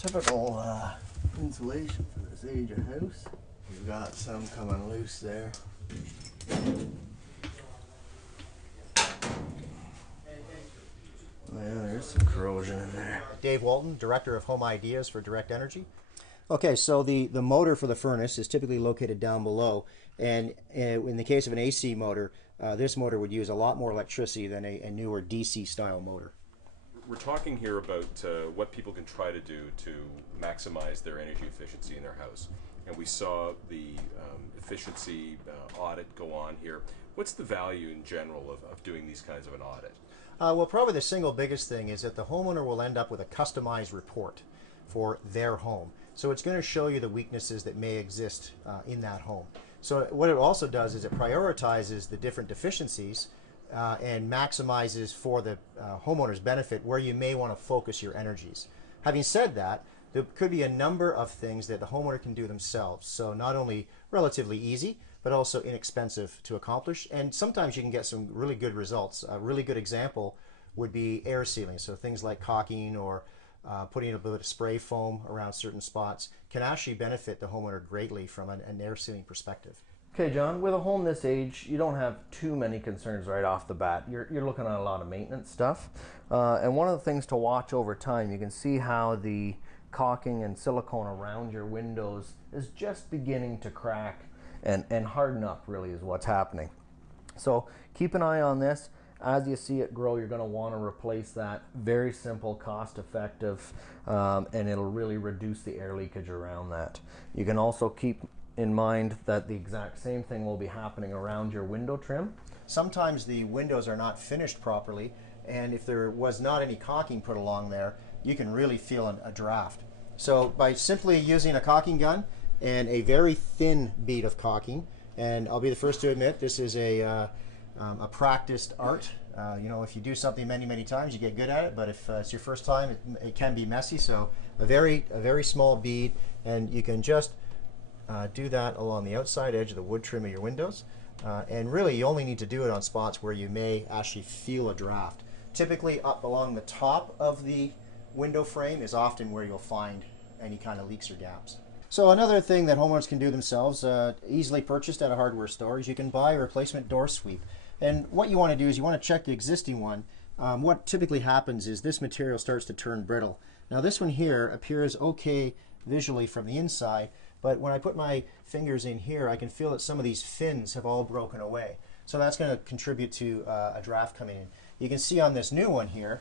Typical insulation for this age of house. We've got some coming loose there. Yeah, there's some corrosion in there. Dave Walton, Director of Home Ideas for Direct Energy. Okay, so the motor for the furnace is typically located down below, and in the case of an AC motor, this motor would use a lot more electricity than a newer DC style motor. We're talking here about what people can try to do to maximize their energy efficiency in their house. And we saw the efficiency audit go on here. What's the value in general of doing these kinds of an audit? Well, probably the single biggest thing is that the homeowner will end up with a customized report for their home. So it's going to show you the weaknesses that may exist in that home. So what it also does is it prioritizes the different deficiencies and maximizes for the homeowner's benefit where you may want to focus your energies. Having said that, there could be a number of things that the homeowner can do themselves. So not only relatively easy, but also inexpensive to accomplish. And sometimes you can get some really good results. A really good example would be air sealing. So things like caulking or putting a bit of spray foam around certain spots can actually benefit the homeowner greatly from an air sealing perspective. Okay, John, with a home this age, you don't have too many concerns right off the bat. You're looking at a lot of maintenance stuff. And one of the things to watch over time, you can see how the caulking and silicone around your windows is just beginning to crack and harden up, really, is what's happening. So keep an eye on this. As you see it grow, you're going to want to replace that. Very simple, cost-effective, and it'll really reduce the air leakage around that. You can also keep in mind that the exact same thing will be happening around your window trim. Sometimes the windows are not finished properly, and if there was not any caulking put along there, you can really feel a draft. So by simply using a caulking gun and a very thin bead of caulking, and I'll be the first to admit this is a practiced art. You know, if you do something many times, you get good at it, but if it's your first time, it can be messy. So a very small bead, and you can just do that along the outside edge of the wood trim of your windows. And really, you only need to do it on spots where you may actually feel a draft. Typically, up along the top of the window frame is often where you'll find any kind of leaks or gaps. So another thing that homeowners can do themselves, easily purchased at a hardware store, is you can buy a replacement door sweep. And what you want to do is you want to check the existing one. What typically happens is this material starts to turn brittle. Now this one here appears okay visually from the inside, but when I put my fingers in here, I can feel that some of these fins have all broken away. So that's going to contribute to a draft coming in. You can see on this new one here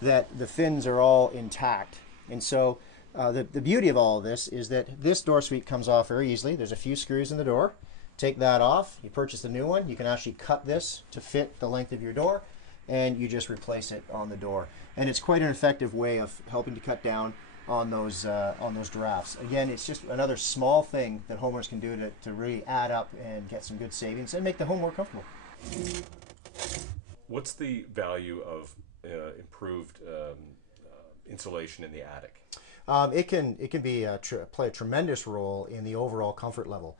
that the fins are all intact. And so the beauty of all of this is that this door sweep comes off very easily. There's a few screws in the door. Take that off, you purchase a new one. You can actually cut this to fit the length of your door, and you just replace it on the door. And it's quite an effective way of helping to cut down on those drafts. Again, it's just another small thing that homeowners can do to really add up and get some good savings and make the home more comfortable. What's the value of improved insulation in the attic? It can play a tremendous role in the overall comfort level.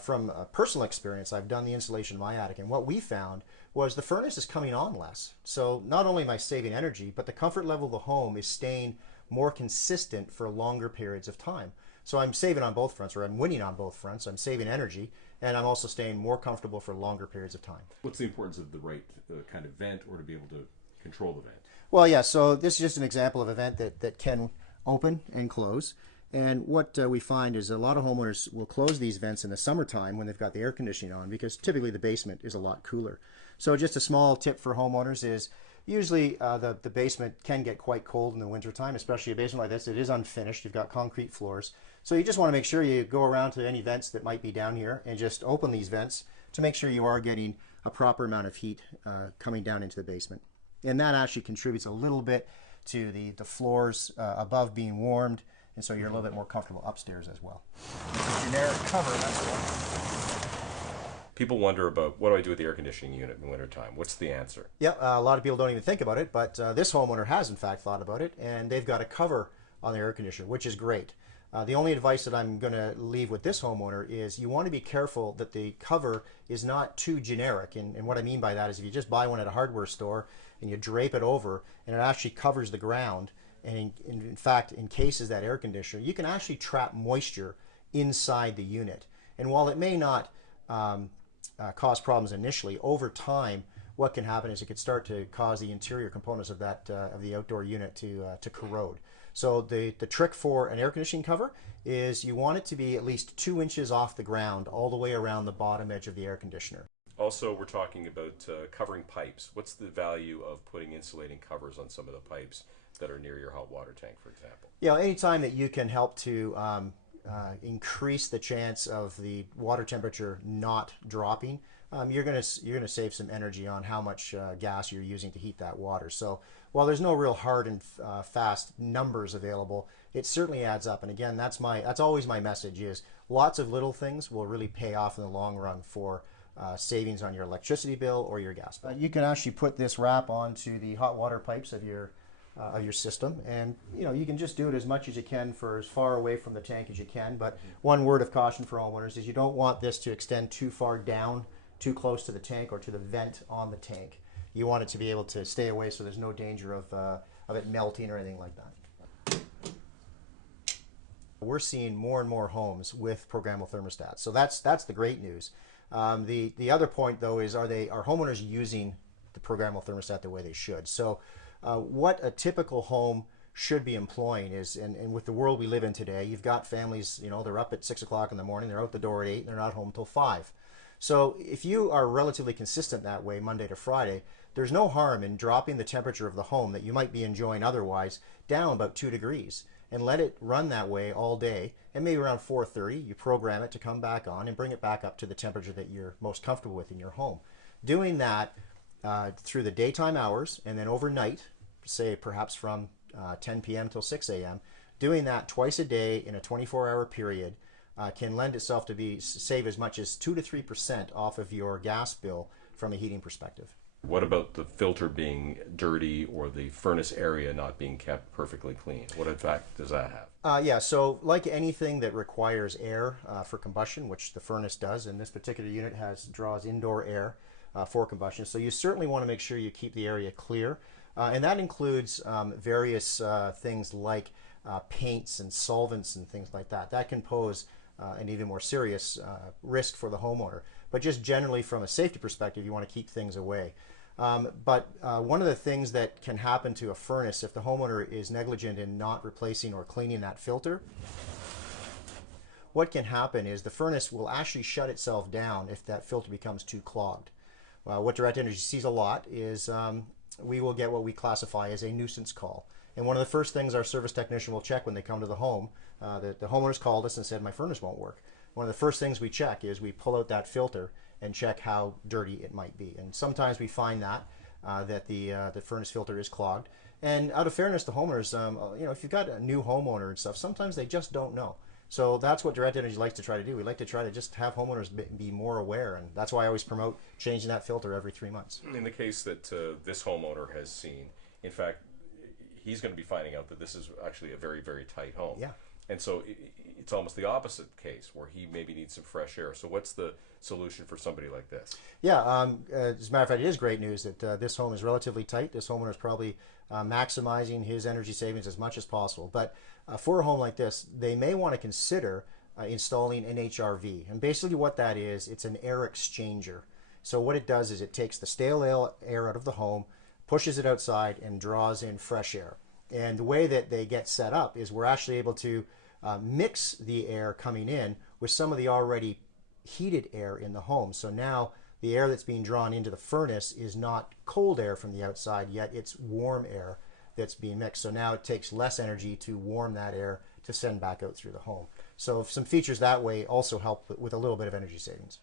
From personal experience, I've done the insulation in my attic, and what we found was the furnace is coming on less. So not only am I saving energy, but the comfort level of the home is staying more consistent for longer periods of time. So I'm saving on both fronts, or I'm winning on both fronts. I'm saving energy, and I'm also staying more comfortable for longer periods of time. What's the importance of the right kind of vent, or to be able to control the vent? Well, yeah, so this is just an example of a vent that can open and close. And what we find is a lot of homeowners will close these vents in the summertime when they've got the air conditioning on, because typically the basement is a lot cooler. So just a small tip for homeowners is usually the basement can get quite cold in the wintertime, especially a basement like this. It is unfinished. You've got concrete floors. So you just want to make sure you go around to any vents that might be down here and just open these vents to make sure you are getting a proper amount of heat coming down into the basement. And that actually contributes a little bit to the floors above being warmed, and so you're a little bit more comfortable upstairs as well. It's a generic cover, that's all. People wonder about, what do I do with the air conditioning unit in wintertime? What's the answer? Yeah, a lot of people don't even think about it, but this homeowner has in fact thought about it, and they've got a cover on the air conditioner, which is great. The only advice that I'm going to leave with this homeowner is you want to be careful that the cover is not too generic. And what I mean by that is if you just buy one at a hardware store and you drape it over and it actually covers the ground, and in fact encases that air conditioner, you can actually trap moisture inside the unit. And while it may not cause problems initially, over time, what can happen is it could start to cause the interior components of that of the outdoor unit to corrode. So the trick for an air conditioning cover is you want it to be at least 2 inches off the ground all the way around the bottom edge of the air conditioner. Also, we're talking about covering pipes. What's the value of putting insulating covers on some of the pipes that are near your hot water tank, for example? Yeah, anytime that you can help to increase the chance of the water temperature not dropping, you're gonna save some energy on how much gas you're using to heat that water. So while there's no real hard and fast numbers available, it certainly adds up. And again, that's always my message: is lots of little things will really pay off in the long run for savings on your electricity bill or your gas bill. You can actually put this wrap onto the hot water pipes of your system, and you can just do it as much as you can for as far away from the tank as you can. But one word of caution for homeowners is you don't want this to extend too far down, too close to the tank or to the vent on the tank. You want it to be able to stay away so there's no danger of it melting or anything like that. We're seeing more and more homes with programmable thermostats, so that's the great news. The other point though is, are homeowners using the programmable thermostat the way they should? So what a typical home should be employing is, and with the world we live in today, you've got families, they're up at 6 o'clock in the morning, they're out the door at 8, and they're not home till 5. So if you are relatively consistent that way Monday to Friday, there's no harm in dropping the temperature of the home that you might be enjoying otherwise down about 2 degrees and let it run that way all day, and maybe around 4:30 you program it to come back on and bring it back up to the temperature that you're most comfortable with in your home. Doing that through the daytime hours and then overnight, say perhaps from 10 p.m. till 6 a.m., doing that twice a day in a 24-hour period can lend itself to save as much as 2 to 3% off of your gas bill from a heating perspective. What about the filter being dirty or the furnace area not being kept perfectly clean? What effect does that have? Yeah, so like anything that requires air for combustion, which the furnace does, and this particular unit draws indoor air for combustion, so you certainly want to make sure you keep the area clear. And that includes various things like paints and solvents and things like that. That can pose an even more serious risk for the homeowner. But just generally from a safety perspective, you want to keep things away. But one of the things that can happen to a furnace if the homeowner is negligent in not replacing or cleaning that filter, what can happen is the furnace will actually shut itself down if that filter becomes too clogged. What Direct Energy sees a lot is we will get what we classify as a nuisance call. And one of the first things our service technician will check when they come to the home, the homeowners called us and said, my furnace won't work. One of the first things we check is we pull out that filter and check how dirty it might be. And sometimes we find that the furnace filter is clogged. And out of fairness to homeowners, if you've got a new homeowner and stuff, sometimes they just don't know. So that's what Direct Energy likes to try to do. We like to try to just have homeowners be more aware, and that's why I always promote changing that filter every 3 months. In the case that this homeowner has seen, in fact, he's going to be finding out that this is actually a very, very tight home. Yeah. And so it's almost the opposite case where he maybe needs some fresh air. So what's the solution for somebody like this? Yeah, as a matter of fact, it is great news that this home is relatively tight. This homeowner is probably maximizing his energy savings as much as possible. But for a home like this, they may want to consider installing an HRV. And basically what that is, it's an air exchanger. So what it does is it takes the stale air out of the home, pushes it outside, and draws in fresh air. And the way that they get set up is we're actually able to mix the air coming in with some of the already heated air in the home. So now the air that's being drawn into the furnace is not cold air from the outside, yet it's warm air that's being mixed. So now it takes less energy to warm that air to send back out through the home. So some features that way also help with a little bit of energy savings.